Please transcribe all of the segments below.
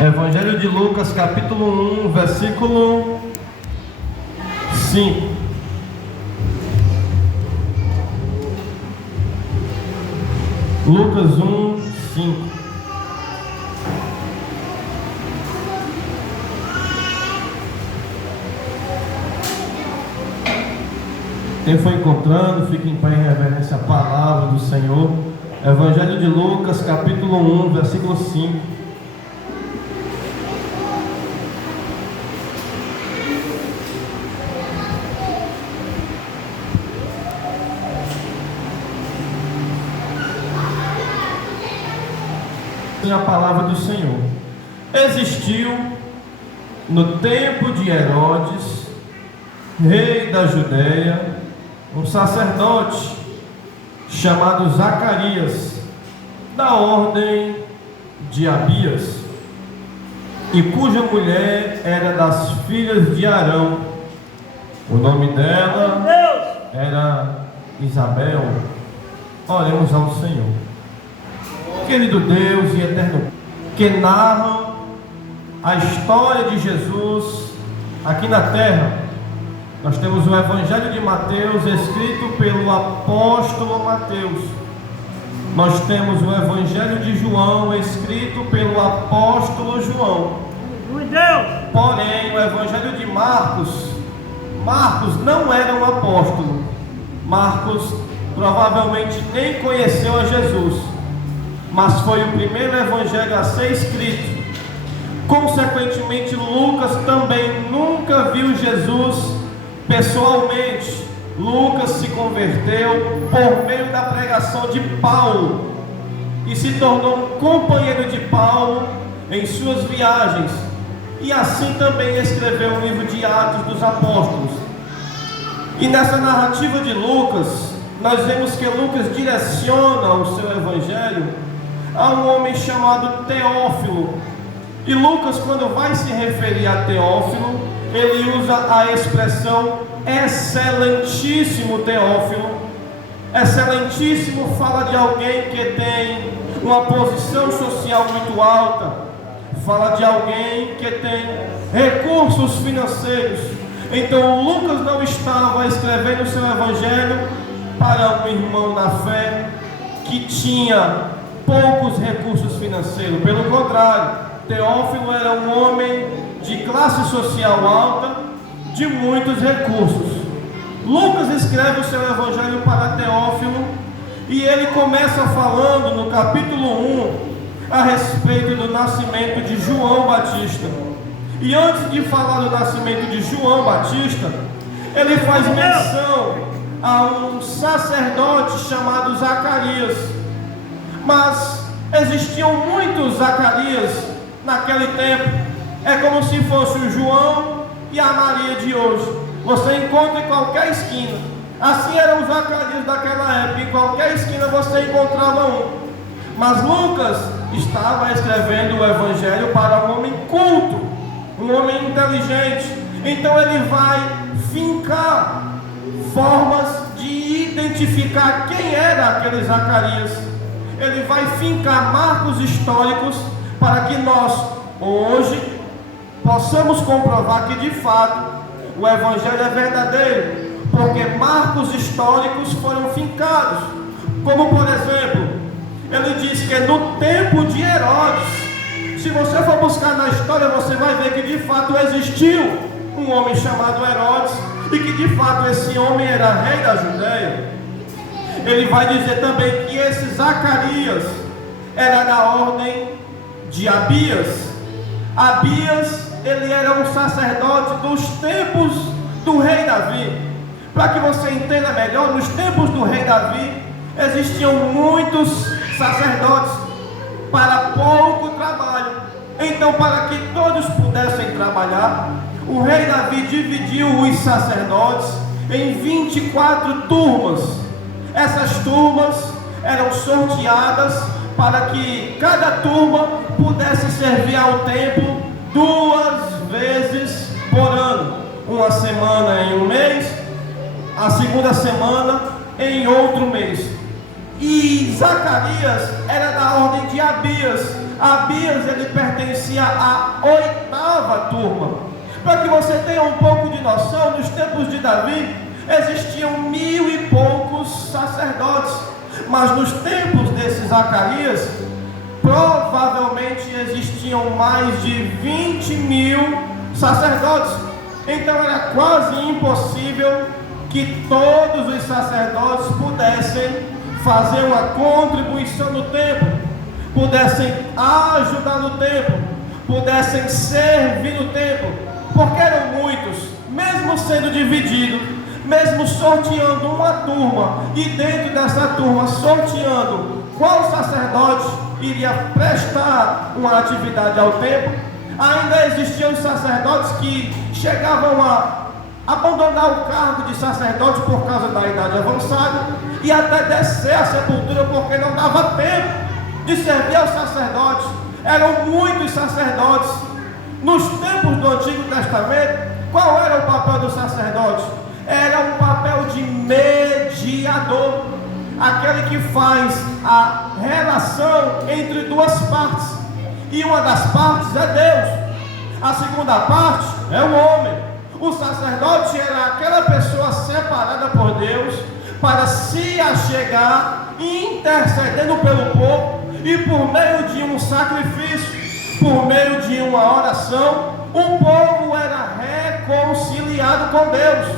Evangelho de Lucas, capítulo 1, versículo 5. Lucas 1, 5. Quem foi encontrando, fique em pé em reverência à palavra do Senhor. Evangelho de Lucas, capítulo 1, versículo 5. A palavra do Senhor. Existiu no tempo de Herodes, rei da Judeia, um sacerdote chamado Zacarias, da ordem de Abias, e cuja mulher era das filhas de Arão. O nome dela era Isabel. Oremos ao Senhor. Querido Deus e eterno, que narram a história de Jesus aqui na terra, nós temos o Evangelho de Mateus, escrito pelo apóstolo Mateus. Nós temos o Evangelho de João, escrito pelo apóstolo João. Porém, o Evangelho de Marcos não era um apóstolo. Marcos provavelmente nem conheceu a Jesus, mas foi o primeiro evangelho a ser escrito. Consequentemente, Lucas também nunca viu Jesus pessoalmente. Lucas se converteu por meio da pregação de Paulo e se tornou um companheiro de Paulo em suas viagens, e assim também escreveu o livro de Atos dos Apóstolos. E nessa narrativa de Lucas, nós vemos que Lucas direciona o seu evangelho a um homem chamado Teófilo. E Lucas, quando vai se referir a Teófilo, ele usa a expressão excelentíssimo Teófilo. Excelentíssimo fala de alguém que tem uma posição social muito alta, fala de alguém que tem recursos financeiros. Então Lucas não estava escrevendo o seu evangelho para um irmão na fé que tinha poucos recursos financeiros. Pelo contrário, Teófilo era um homem de classe social alta, de muitos recursos. Lucas escreve o seu evangelho para Teófilo, e ele começa falando no capítulo 1 a respeito do nascimento de João Batista. E antes de falar do nascimento de João Batista, ele faz menção a um sacerdote chamado Zacarias. Mas existiam muitos Zacarias naquele tempo. É como se fosse o João e a Maria de hoje. Você encontra em qualquer esquina. Assim eram os Zacarias daquela época. Em qualquer esquina você encontrava um. Mas Lucas estava escrevendo o evangelho para um homem culto, um homem inteligente. Então ele vai fincar formas de identificar quem era aquele Zacarias. Ele vai fincar marcos históricos para que nós, hoje, possamos comprovar que de fato o Evangelho é verdadeiro, porque marcos históricos foram fincados. Como por exemplo, ele diz que no tempo de Herodes, se você for buscar na história, você vai ver que de fato existiu um homem chamado Herodes, e que de fato esse homem era rei da Judeia. Ele vai dizer também que esse Zacarias era da ordem de Abias. Abias, ele era um sacerdote dos tempos do rei Davi. Para que você entenda melhor, nos tempos do rei Davi, existiam muitos sacerdotes para pouco trabalho. Então, para que todos pudessem trabalhar, o rei Davi dividiu os sacerdotes em 24 turmas. Essas turmas eram sorteadas para que cada turma pudesse servir ao templo 2 vezes por ano. Uma semana em um mês, a segunda semana em outro mês. E Zacarias era da ordem de Abias. Abias, ele pertencia à 8ª turma. Para que você tenha um pouco de noção, nos tempos de Davi, existiam 1000 e poucos sacerdotes. Mas nos tempos desse Zacarias, provavelmente existiam mais de 20.000 sacerdotes. Então era quase impossível que todos os sacerdotes pudessem fazer uma contribuição no templo, pudessem ajudar no templo, pudessem servir no templo, porque eram muitos. Mesmo sendo dividido, mesmo sorteando uma turma, e dentro dessa turma sorteando qual sacerdote iria prestar uma atividade ao templo, ainda existiam sacerdotes que chegavam a abandonar o cargo de sacerdote por causa da idade avançada e até descer à sepultura porque não dava tempo de servir aos sacerdotes. Eram muitos sacerdotes. Nos tempos do Antigo Testamento, qual era o papel do sacerdote? Era um papel de mediador, aquele que faz a relação entre duas partes, e uma das partes é Deus, a segunda parte é o homem. O sacerdote era aquela pessoa separada por Deus para se achegar, intercedendo pelo povo, e por meio de um sacrifício, por meio de uma oração, o povo era reconciliado com Deus.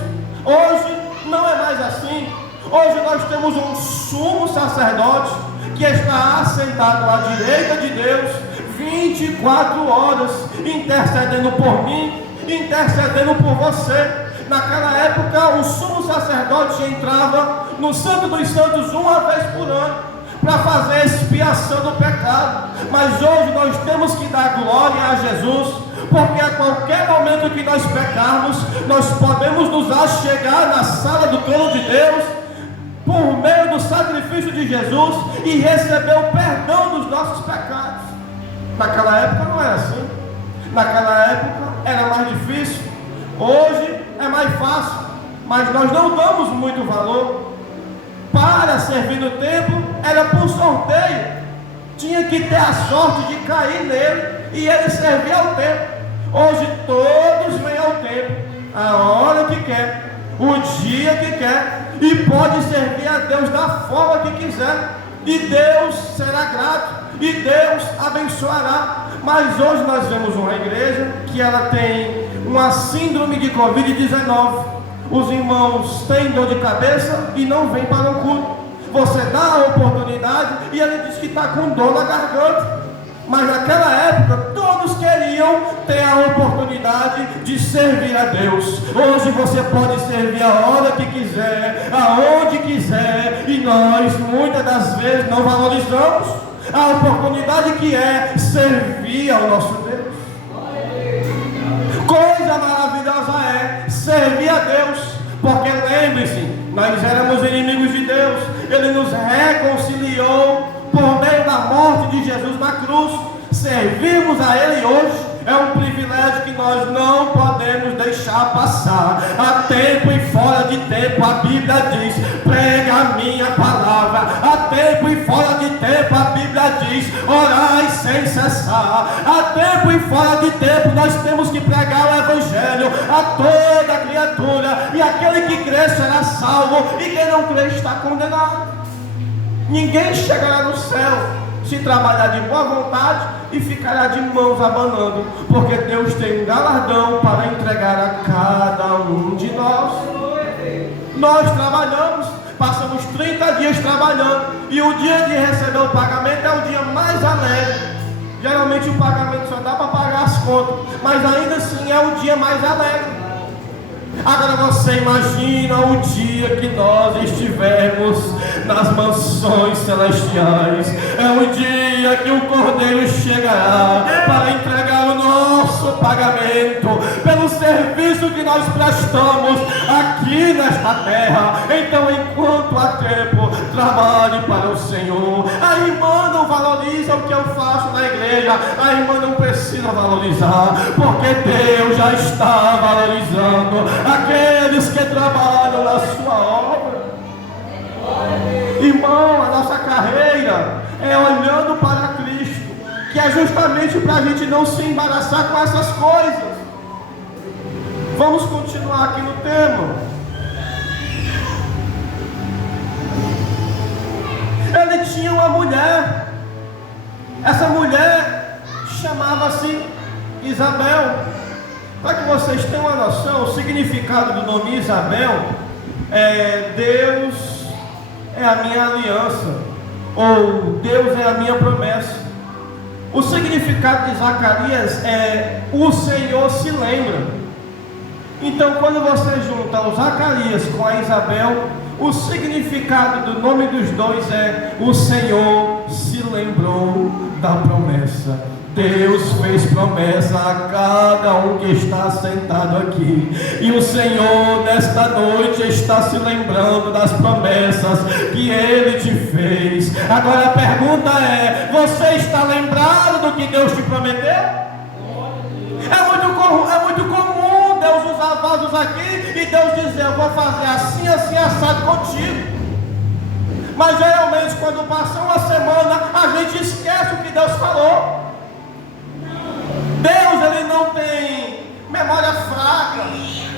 Hoje não é mais assim. Hoje nós temos um sumo sacerdote que está assentado à direita de Deus 24 horas, intercedendo por mim, intercedendo por você. Naquela época o sumo sacerdote entrava no Santo dos Santos uma vez por ano para fazer a expiação do pecado. Mas hoje nós temos que dar glória a Jesus, porque a qualquer momento que nós pecarmos, nós podemos nos achegar na sala do trono de Deus por meio do sacrifício de Jesus e receber o perdão dos nossos pecados. Naquela época não era assim. Naquela época era mais difícil. Hoje é mais fácil, mas nós não damos muito valor. Para servir no templo era por sorteio. Tinha que ter a sorte de cair nele e ele servir ao templo. Hoje todos vêm ao templo a hora que quer, o dia que quer, e pode servir a Deus da forma que quiser, e Deus será grato, e Deus abençoará. Mas hoje nós vemos uma igreja que ela tem uma síndrome de Covid-19. Os irmãos têm dor de cabeça e não vêm para o culto. Você dá a oportunidade e ele diz que está com dor na garganta. Mas naquela época todos queriam ter a oportunidade de servir a Deus. Hoje você pode servir a hora que quiser, aonde quiser, e nós muitas das vezes não valorizamos a oportunidade que é servir ao nosso Deus. Coisa maravilhosa é servir a Deus, porque lembre-se, nós éramos inimigos de Deus, Ele nos reconciliou por meio da morte de Jesus na cruz. Servirmos a Ele hoje é um privilégio que nós não podemos deixar passar. A tempo e fora de tempo, a Bíblia diz: prega a minha palavra. A tempo e fora de tempo, a Bíblia diz: orai sem cessar. A tempo e fora de tempo, nós temos que pregar o Evangelho a toda criatura, e aquele que crê será salvo, e quem não crê está condenado. Ninguém chegará no céu se trabalhar de boa vontade e ficará de mãos abanando, porque Deus tem um galardão para entregar a cada um de nós. Nós trabalhamos, passamos 30 dias trabalhando, e o dia de receber o pagamento é o dia mais alegre. Geralmente o pagamento só dá para pagar as contas, mas ainda assim é o dia mais alegre. Agora você imagina o dia que nós estivermos nas mansões celestiais. É o dia que o Cordeiro chegará para entregar o nosso pagamento pelo serviço que nós prestamos aqui nesta terra. Então, enquanto há tempo, trabalhe para o Senhor. A irmã não valoriza o que eu faço na igreja. A irmã não precisa valorizar, porque Deus já está valorizando aqueles que trabalham na sua obra. Irmão, a nossa carreira é olhando para Cristo. que é justamente para a gente não se embaraçar com essas coisas. Vamos continuar aqui no tema. Ele tinha uma mulher. Essa mulher chamava-se Isabel. Para que vocês tenham uma noção, o significado do nome Isabel é Deus é a minha aliança, ou Deus é a minha promessa. O significado de Zacarias é o Senhor se lembra. Então, quando você junta o Zacarias com a Isabel, o significado do nome dos dois é o Senhor se lembrou da promessa. Deus fez promessa a cada um que está sentado aqui, e o Senhor nesta noite está se lembrando das promessas que Ele te fez. Agora a pergunta é: você está lembrado do que Deus te prometeu? É muito comum Deus usar vasos aqui e Deus dizer: eu vou fazer assim, assim, assado contigo. Mas geralmente quando passa uma semana, a gente esquece o que Deus falou. Deus, Ele não tem memória fraca.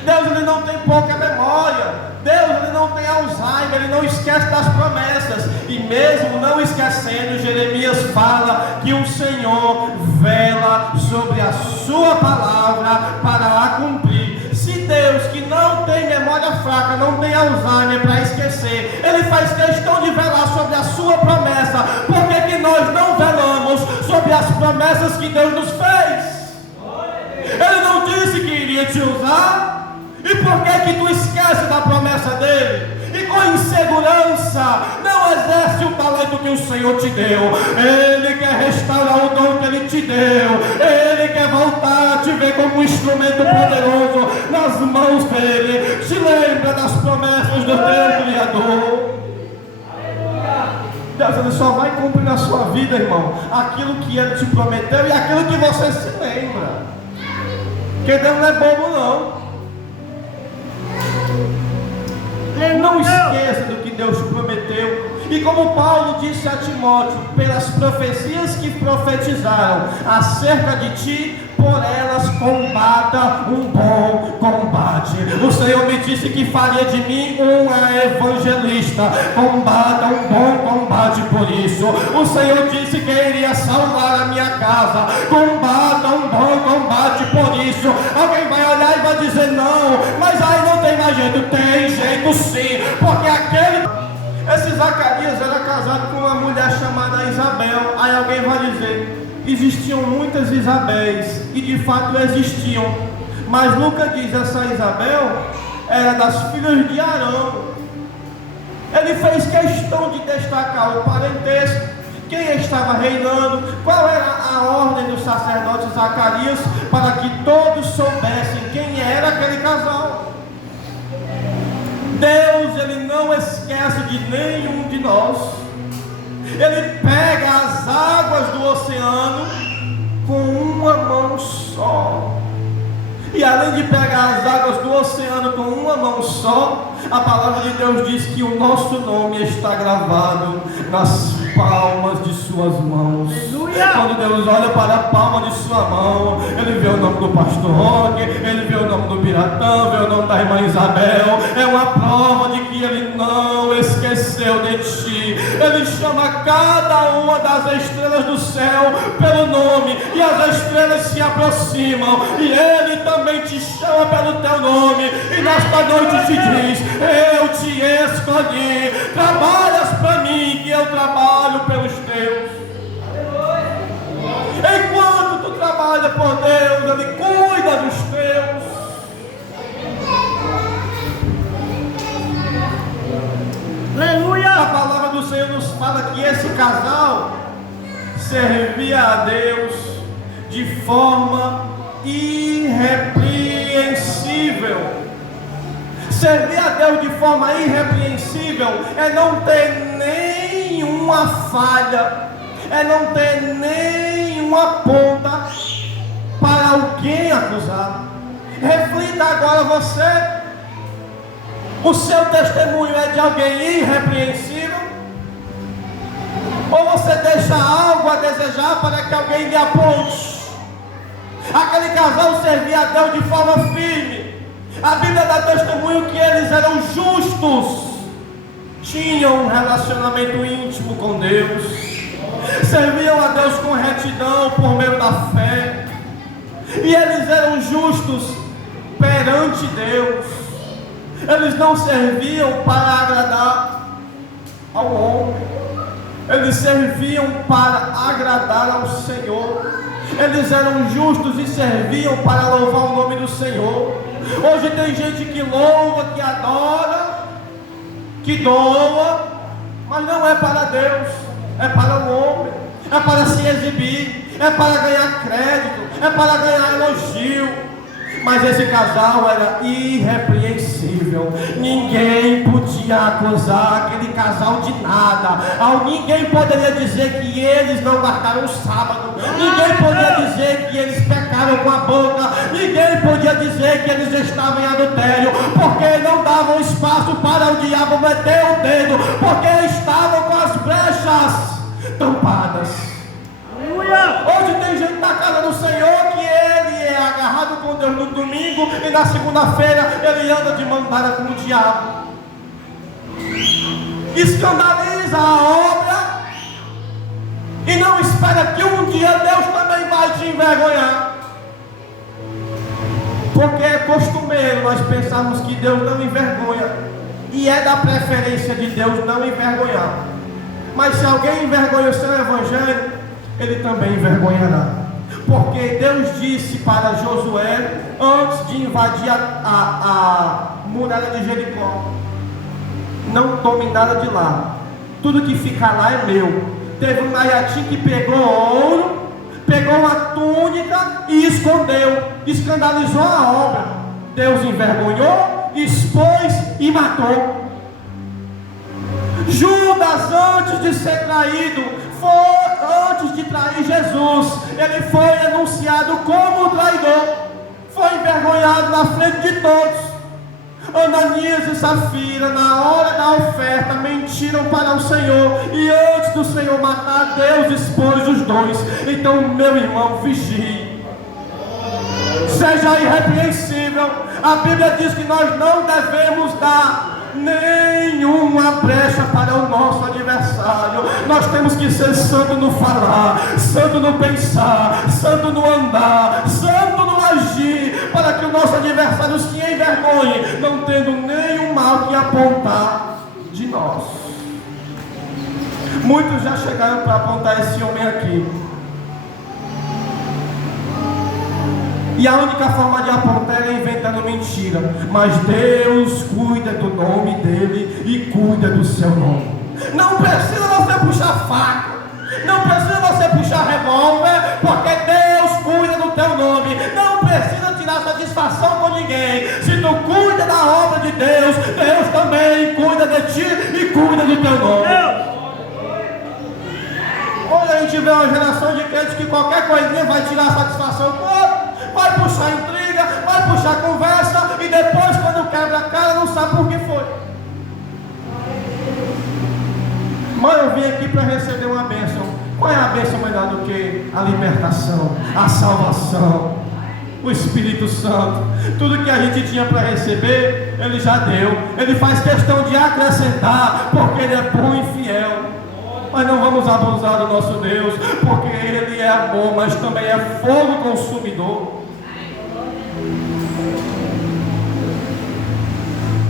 Deus, Ele não tem pouca memória. Deus, Ele não tem Alzheimer. Ele não esquece das promessas. E mesmo não esquecendo, Jeremias fala que o Senhor vela sobre a sua palavra para a cumprir. Se Deus, que não tem memória fraca, não tem Alzheimer para esquecer, Ele faz questão de velar sobre a sua promessa, por que nós não velamos sobre as promessas que Deus nos fez? Ele não disse que iria te usar? E por que tu esquece da promessa dele? E com insegurança não exerce o talento que o Senhor te deu. Ele quer restaurar o dom que Ele te deu. Ele quer voltar a te ver como um instrumento poderoso nas mãos dele. Te lembra das promessas do teu Criador. Deus, Ele só vai cumprir na sua vida, irmão, aquilo que Ele te prometeu e aquilo que você se lembra. Porque Deus não é bobo, não. Não esqueça do que Deus te prometeu. E como Paulo disse a Timóteo, pelas profecias que profetizaram acerca de ti, por elas combata um bom combate. O Senhor me disse que faria de mim um evangelista. Combata um bom combate por isso. O Senhor disse que iria salvar a minha casa. Combata um bom combate por isso. Alguém vai olhar e vai dizer: não, mas aí não tem mais jeito. Tem jeito sim, porque esse Zacarias era casado com uma mulher chamada Isabel. Aí alguém vai dizer: existiam muitas Isabéis, e de fato existiam, mas Lucas diz: essa Isabel era das filhas de Arão. Ele fez questão de destacar o parentesco, quem estava reinando, qual era a ordem dos sacerdotes Zacarias, para que todos soubessem quem era aquele casal. Deus, Ele não esquece de nenhum de nós. Ele pega as águas do oceano com uma mão só. E além de pegar as águas do oceano com uma mão só, a palavra de Deus diz que o nosso nome está gravado nas palmas de suas mãos. Aleluia! Quando Deus olha para a palma de sua mão, Ele vê o nome do pastor Roque, Ele vê o nome do Piratão, vê o nome da irmã Isabel. É uma prova de que Ele não esqueceu de ti. Ele chama cada uma das estrelas do céu pelo nome, e as estrelas se aproximam, e Ele também te chama pelo teu nome, e nesta noite te diz: eu te escolhi, trabalhas para mim, que eu trabalho pelos teus. Enquanto tu trabalha por Deus, Ele cuida dos teus. Aleluia! A palavra do Senhor nos fala que esse casal servia a Deus de forma irrepreensível. Servir a Deus de forma irrepreensível é não ter nenhuma falha, é não ter nenhuma ponta para alguém acusar. Reflita agora você. O seu testemunho é de alguém irrepreensível? Ou você deixa algo a desejar? orar para que alguém lhe aponte. Aquele casal servia a Deus de forma firme. A Bíblia dá testemunho que eles eram justos, tinham um relacionamento íntimo com Deus, serviam a Deus com retidão por meio da fé, e eles eram justos perante Deus. Eles não serviam para agradar ao homem, eles serviam para agradar ao Senhor. Eles eram justos e serviam para louvar o nome do Senhor. Hoje tem gente que louva, que adora, que doa, mas não é para Deus, é para o homem, é para se exibir, é para ganhar crédito, é para ganhar elogio. Mas esse casal era irrepreensível. Ninguém podia acusar aquele casal de nada. Ninguém poderia dizer que eles não guardaram o sábado. Ninguém podia dizer que eles pecaram com a boca. Ninguém podia dizer que eles estavam em adultério, porque não davam espaço para o diabo meter o dedo, porque estavam com as brechas tampadas. Hoje tem gente na casa do Senhor que ele é agarrado com Deus no domingo e na segunda-feira ele anda de mão dada com o diabo, escandaliza a obra e não espera que um dia Deus também vai te envergonhar, porque é costumeiro nós pensarmos que Deus não envergonha, e é da preferência de Deus não envergonhar. Mas se alguém envergonha o seu evangelho, ele também envergonhará, porque Deus disse para Josué, antes de invadir a muralha de Jericó: não tome nada de lá, tudo que ficar lá é meu. Teve um Naiatim que pegou ouro, pegou uma túnica e escondeu, escandalizou a obra. Deus envergonhou, expôs e matou. Judas, antes de ser traído, antes de trair Jesus, ele foi anunciado como traidor, foi envergonhado na frente de todos. Ananias e Safira, na hora da oferta, mentiram para o Senhor, e antes do Senhor matar, Deus expôs os dois. Então, meu irmão, vigie, seja irrepreensível. A Bíblia diz que nós não devemos dar nenhuma brecha para o nosso adversário. Nós temos que ser santo no falar, santo no pensar, santo no andar, santo no agir, para que o nosso adversário se envergonhe, não tendo nenhum mal que apontar de nós. Muitos já chegaram para apontar esse homem aqui, e a única forma de apontar é inventando mentira. Mas Deus cuida do nome dele e cuida do seu nome. Não precisa você puxar faca, não precisa você puxar revólver, porque Deus cuida do teu nome. Não precisa tirar satisfação com ninguém. Se tu cuida da obra de Deus, Deus também cuida de ti e cuida do teu nome. Hoje a gente vê uma geração de crentes que qualquer coisinha vai tirar satisfação com outro, vai puxar intriga, vai puxar conversa, e depois, quando quebra a cara, não sabe por que foi. Mas eu vim aqui para receber uma bênção. Qual é a bênção melhor do que a libertação, a salvação, o Espírito Santo? Tudo que a gente tinha para receber, Ele já deu. Ele faz questão de acrescentar, porque Ele é bom e fiel. Mas não vamos abusar do nosso Deus, porque Ele é amor, mas também é fogo consumidor.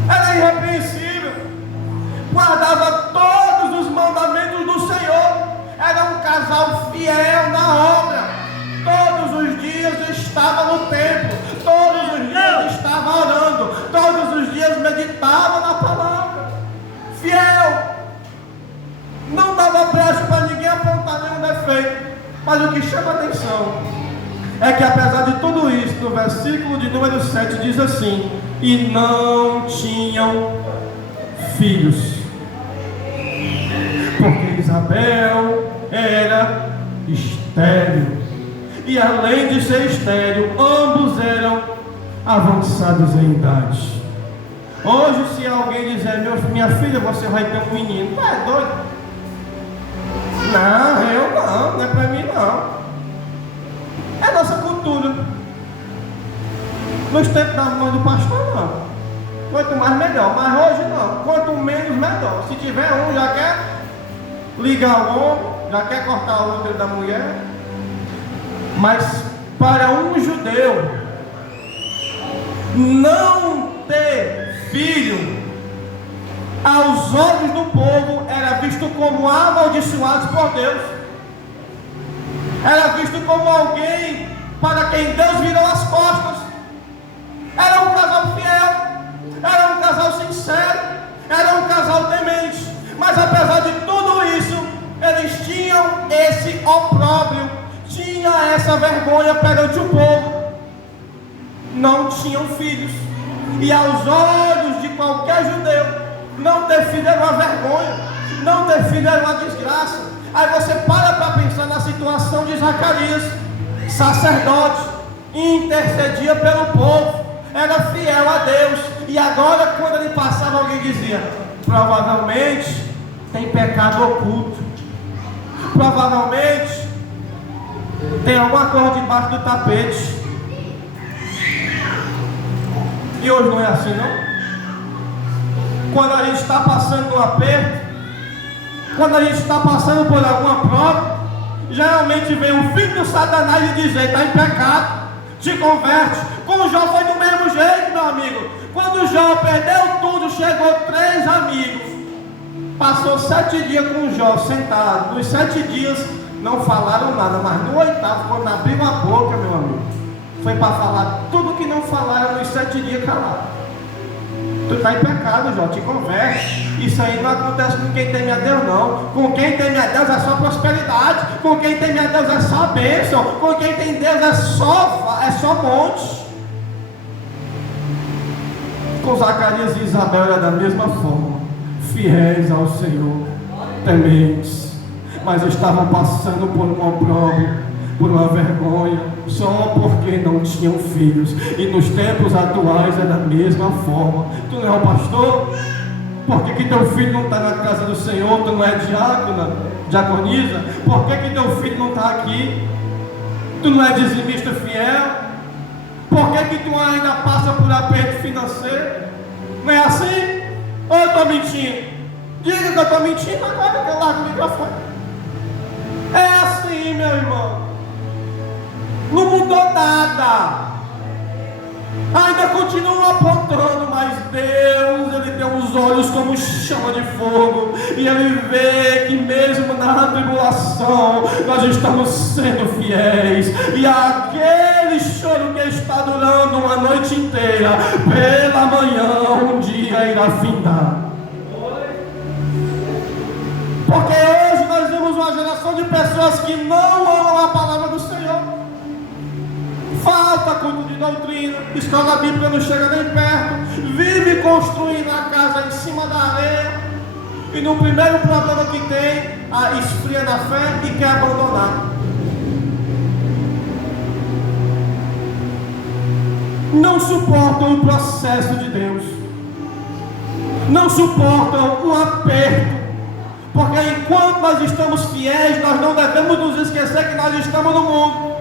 Era irrepreensível, guardava todos os mandamentos do Senhor, era um casal fiel na obra, todos os dias estava no templo, todos os dias estava orando, todos os dias meditava na palavra, fiel, não dava brecha para ninguém apontar nenhum defeito. Mas o que chama atenção é que, apesar de tudo isso, no versículo de número 7 diz assim: e não tinham filhos, porque Isabel era estéril, e além de ser estéril, ambos eram avançados em idade. Hoje, se alguém dizer: minha filha, você vai ter um menino, tá doido? Não, eu não, não é para mim não. Nos tempos da mãe do pastor, não. Quanto mais melhor, mas hoje não. Quanto menos melhor. Se tiver um, já quer ligar o homem, já quer cortar o útero da mulher. Mas para um judeu, não ter filho, aos olhos do povo, era visto como amaldiçoados por Deus. Era visto como alguém para quem Deus virou as costas. Era um casal fiel, era um casal sincero, era um casal temente. Mas apesar de tudo isso, eles tinham esse opróbrio, tinha essa vergonha perante o povo. Não tinham filhos. E aos olhos de qualquer judeu, não ter filho era uma vergonha, não ter filho era uma desgraça. Aí você para pensar na situação de Zacarias, sacerdote, intercedia pelo povo, era fiel a Deus. E agora quando ele passava, alguém dizia: provavelmente tem pecado oculto, provavelmente tem alguma coisa debaixo do tapete. E hoje não é assim, não? Quando a gente está passando um aperto, quando a gente está passando por alguma prova, geralmente vem o filho do Satanás e diz: está em pecado, te converte. Com o Jó foi do mesmo jeito, meu amigo. Quando o Jó perdeu tudo, chegou 3 amigos, passou 7 dias com o Jó sentado. Nos 7 dias não falaram nada, mas no 8º, quando abriu a boca, meu amigo, foi para falar tudo que não falaram nos 7 dias calado. Tu está em pecado, Jó, te converte. Isso aí não acontece com quem teme a Deus, não. Com quem teme a Deus é só prosperidade. Com quem teme a Deus é só bênção. Com quem tem Deus é só monte. Com Zacarias e Isabel era da mesma forma, fiéis ao Senhor, tementes, mas estavam passando por um opróbrio, por uma vergonha, só porque não tinham filhos. E nos tempos atuais é da mesma forma. Tu não é o pastor? Por que teu filho não está na casa do Senhor? Tu não é diácona, diaconisa? Por que teu filho não está aqui? Tu não é dizimista fiel? Por que tu ainda passa por aperto financeiro? Não é assim? Ou eu estou mentindo? Diga que eu estou mentindo agora que eu largo o microfone. É assim, meu irmão. Não mudou nada. Ainda continuam apontando, mas Deus, Ele tem os olhos como chama de fogo, e Ele vê que mesmo na tribulação nós estamos sendo fiéis, e aquele choro que está durando uma noite inteira, pela manhã um dia irá findar. Porque hoje nós vemos uma geração de pessoas que não amam a palavra do Senhor. Falta culto de doutrina, escola bíblica não chega nem perto, vive construindo a casa em cima da areia, e no primeiro problema que tem, esfria na fé e quer abandonar. Não suportam o processo de Deus, não suportam o aperto, porque enquanto nós estamos fiéis, nós não devemos nos esquecer que nós estamos no mundo.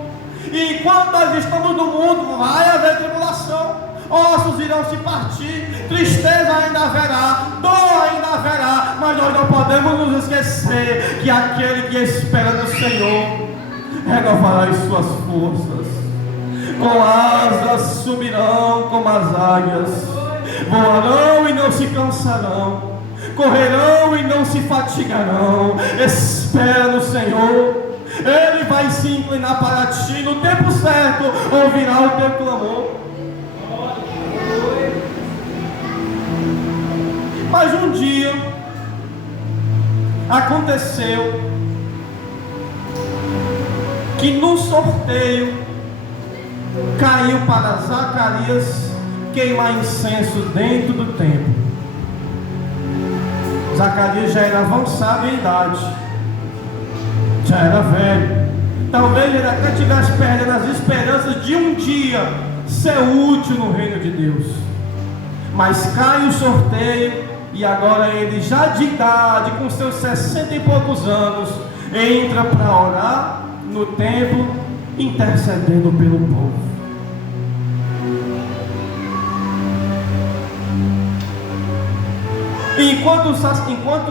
E enquanto nós estamos no mundo, vai haver tribulação, ossos irão se partir, tristeza ainda haverá, dor ainda haverá, mas nós não podemos nos esquecer que aquele que espera no Senhor renovará as suas forças, com asas subirão como as águias, voarão e não se cansarão, correrão e não se fatigarão. Espera no Senhor, Ele vai se inclinar para ti, no tempo certo ouvirá o teu clamor. Mas um dia aconteceu que no sorteio caiu para Zacarias queimar incenso dentro do templo. Zacarias já era avançado em idade, já era velho. Talvez ele até tivesse perdendo as esperanças de um dia ser útil no reino de Deus. Mas cai o sorteio, e agora ele, já de idade, com seus 60 e poucos anos, entra para orar no templo, intercedendo pelo povo. E enquanto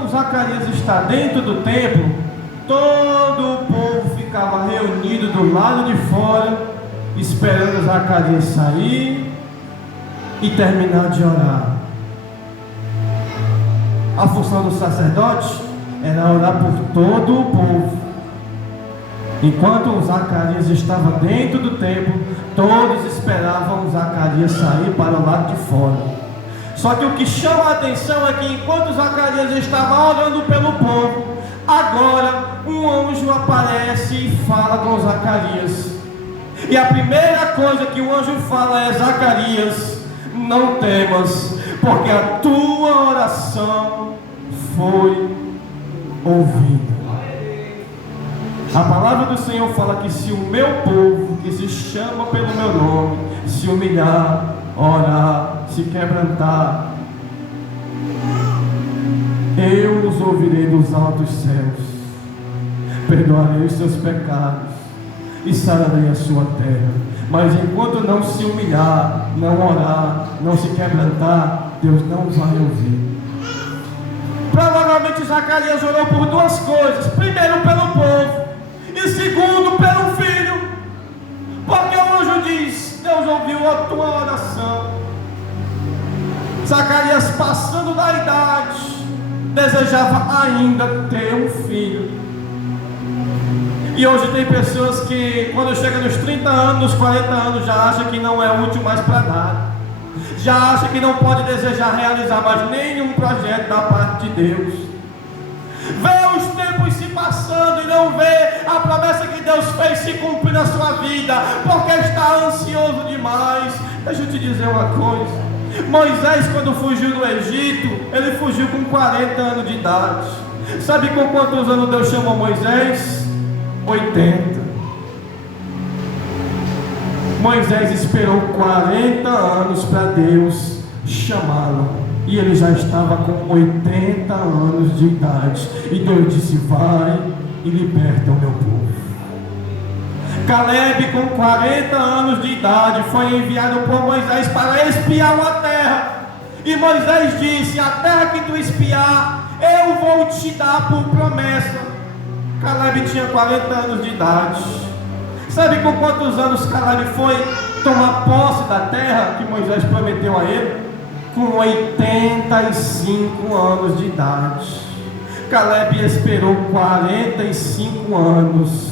Zacarias está dentro do templo, todo o povo ficava reunido do lado de fora, esperando Zacarias sair e terminar de orar. A função do sacerdote era orar por todo o povo. Enquanto Zacarias estava dentro do templo, todos esperavam Zacarias sair para o lado de fora. Só que o que chama a atenção é que enquanto Zacarias estava orando pelo povo, agora um anjo aparece e fala com Zacarias. E a primeira coisa que o anjo fala é: Zacarias, não temas, porque a tua oração foi ouvida. A palavra do Senhor fala que se o meu povo, que se chama pelo meu nome, se humilhar, orar, se quebrantar, eu os ouvirei dos altos céus, perdoarei os seus pecados e sararei a sua terra. Mas enquanto não se humilhar, não orar, não se quebrantar, Deus não vai ouvir. Provavelmente Zacarias orou por duas coisas: primeiro pelo povo, e segundo pelo filho, porque o anjo diz: Deus ouviu a tua oração. Zacarias, passando da idade, desejava ainda ter um filho. E hoje tem pessoas que, quando chega nos 30 anos, nos 40 anos, já acha que não é útil mais para nada, já acha que não pode desejar realizar mais nenhum projeto da parte de Deus. Vê os tempos se passando e não vê a promessa que Deus fez se cumprir na sua vida, porque está ansioso demais. Deixa eu te dizer uma coisa: Moisés, quando fugiu do Egito, ele fugiu com 40 anos de idade. Sabe com quantos anos Deus chamou Moisés? 80. Moisés esperou 40 anos para Deus chamá-lo, e ele já estava com 80 anos de idade. E Deus disse: vai e liberta o meu povo. Caleb, com 40 anos de idade, foi enviado por Moisés para espiar uma terra. E Moisés disse: a terra que tu espiar, eu vou te dar por promessa. Caleb tinha 40 anos de idade. Sabe com quantos anos Caleb foi tomar posse da terra que Moisés prometeu a ele? Com 85 anos de idade. Caleb esperou 45 anos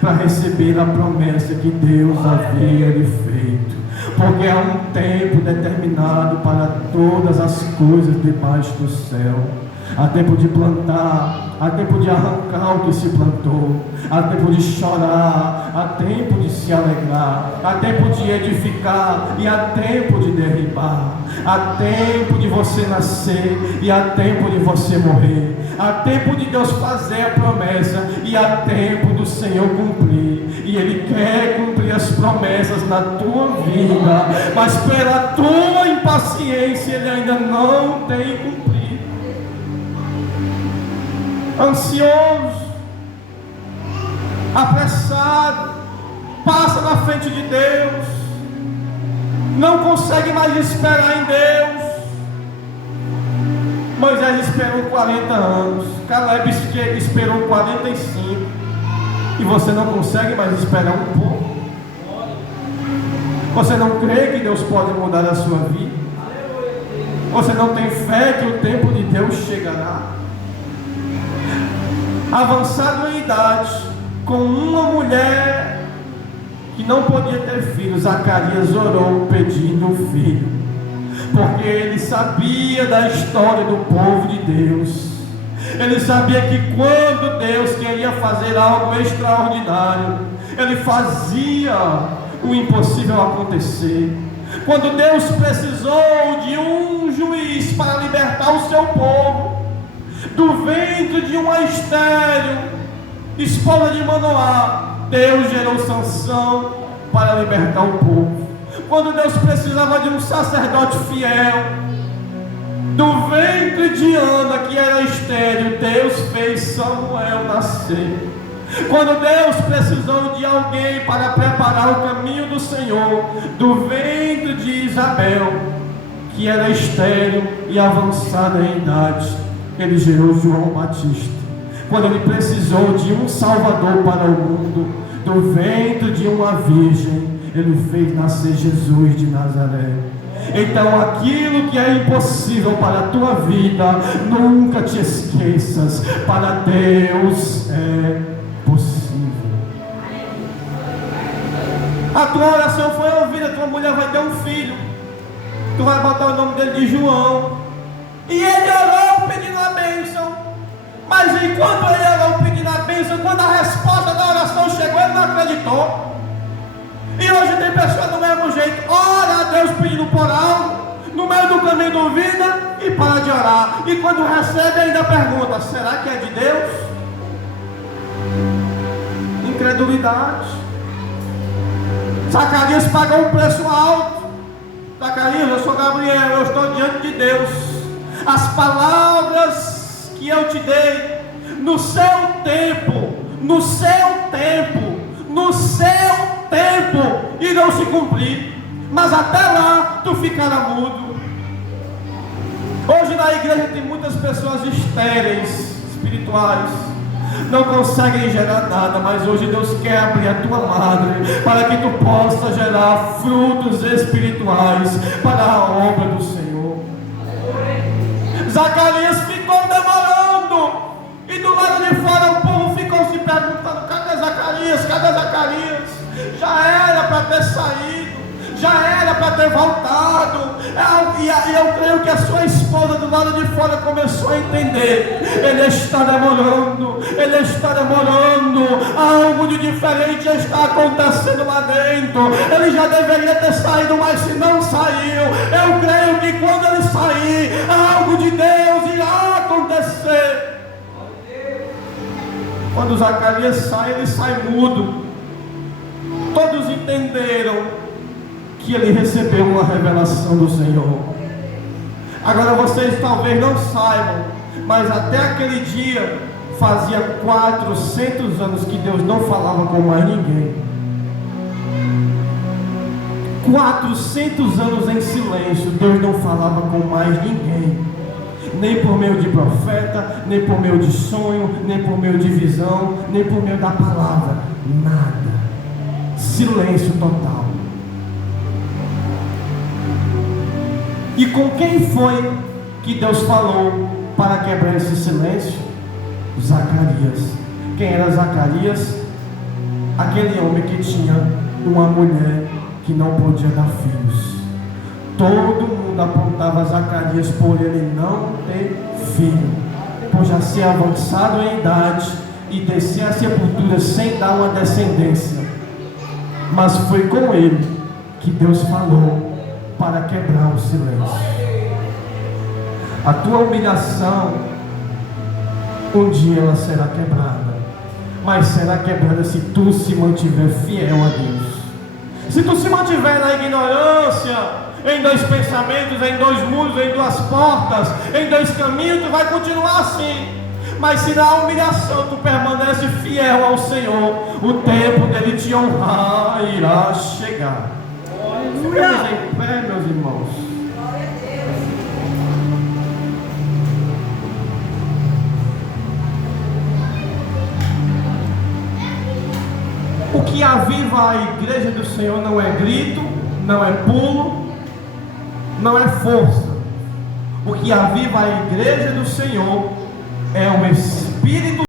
para receber a promessa que Deus havia lhe feito, porque há um tempo determinado para todas as coisas debaixo do céu. Há tempo de plantar, há tempo de arrancar o que se plantou, há tempo de chorar, há tempo de se alegrar, há tempo de edificar e há tempo de derribar, há tempo de você nascer e há tempo de você morrer, há tempo de Deus fazer a promessa e há tempo do Senhor cumprir. E Ele quer cumprir as promessas na tua vida, mas pela tua impaciência Ele ainda não tem cumprido. Ansioso, apressado, passa na frente de Deus, não consegue mais esperar em Deus. Moisés esperou 40 anos, Caleb esperou 45, e você não consegue mais esperar um pouco? Você não crê que Deus pode mudar a sua vida? Você não tem fé que o tempo de Deus chegará? Avançado em idade, com uma mulher que não podia ter filho, Zacarias orou pedindo um filho, porque ele sabia da história do povo de Deus. Ele sabia que quando Deus queria fazer algo extraordinário, Ele fazia o impossível acontecer. Quando Deus precisou de um juiz para libertar o seu povo do ventre de uma estéril, esposa de Manoá, Deus gerou Sansão para libertar o povo. Quando Deus precisava de um sacerdote fiel, do ventre de Ana, que era estéril, Deus fez Samuel nascer. Quando Deus precisou de alguém para preparar o caminho do Senhor, do ventre de Isabel, que era estéril e avançada em idade, ele gerou João Batista. Quando ele precisou de um Salvador para o mundo, do ventre de uma virgem, ele fez nascer Jesus de Nazaré. Então aquilo que é impossível para a tua vida, nunca te esqueças, para Deus é possível. A tua oração foi ouvida, tua mulher vai ter um filho, tu vai botar o nome dele de João, e ele orou pedindo a bênção. Mas enquanto ele orou pedindo a bênção, quando a resposta da oração chegou, ele não acreditou. E hoje tem pessoas do mesmo jeito, ora a Deus pedindo por algo, no meio do caminho duvida e para de orar. E quando recebe ainda pergunta, será que é de Deus? Incredulidade. Zacarias pagou um preço alto. Zacarias, eu sou Gabriel, eu estou diante de Deus. As palavras que eu te dei, no seu tempo, irão se cumprir, mas até lá tu ficará mudo. Hoje na igreja tem muitas pessoas estéreis, espirituais, não conseguem gerar nada, mas hoje Deus quer abrir a tua madre, para que tu possa gerar frutos espirituais para a obra do Senhor. Zacarias ficou demorando, e do lado de fora o povo ficou se perguntando, cadê Zacarias? Cadê Zacarias? Já era para ter saído, já era para ter voltado. E eu creio que a sua esposa do lado de fora começou a entender. Ele está demorando, algo de diferente está acontecendo lá dentro. Ele já deveria ter saído, mas se não saiu, eu creio que quando ele sair, algo de Deus irá acontecer. Quando Zacarias sai, ele sai mudo. Todos entenderam que ele recebeu uma revelação do Senhor. Agora vocês talvez não saibam, mas até aquele dia fazia 400 anos que Deus não falava com mais ninguém. 400 anos em silêncio, Deus não falava com mais ninguém. Nem por meio de profeta, nem por meio de sonho, nem por meio de visão, nem por meio da palavra, nada. Silêncio total. E com quem foi que Deus falou para quebrar esse silêncio? Zacarias. Quem era Zacarias? Aquele homem que tinha uma mulher que não podia dar filhos. Todo mundo apontava Zacarias por ele não ter filho, por já ser avançado em idade e descer a sepultura sem dar uma descendência. Mas foi com ele que Deus falou para quebrar o silêncio. A tua humilhação, um dia ela será quebrada, mas será quebrada se tu se mantiver fiel a Deus. Se tu se mantiver na ignorância, em dois pensamentos, em dois mundos, em duas portas, em dois caminhos, tu vai continuar assim. Mas se na humilhação tu permanece fiel ao Senhor, o tempo dele te honrar irá chegar. Ficamos em pé, meus irmãos. O que aviva a igreja do Senhor não é grito, não é pulo, não é força. O que aviva a igreja do Senhor é o Espírito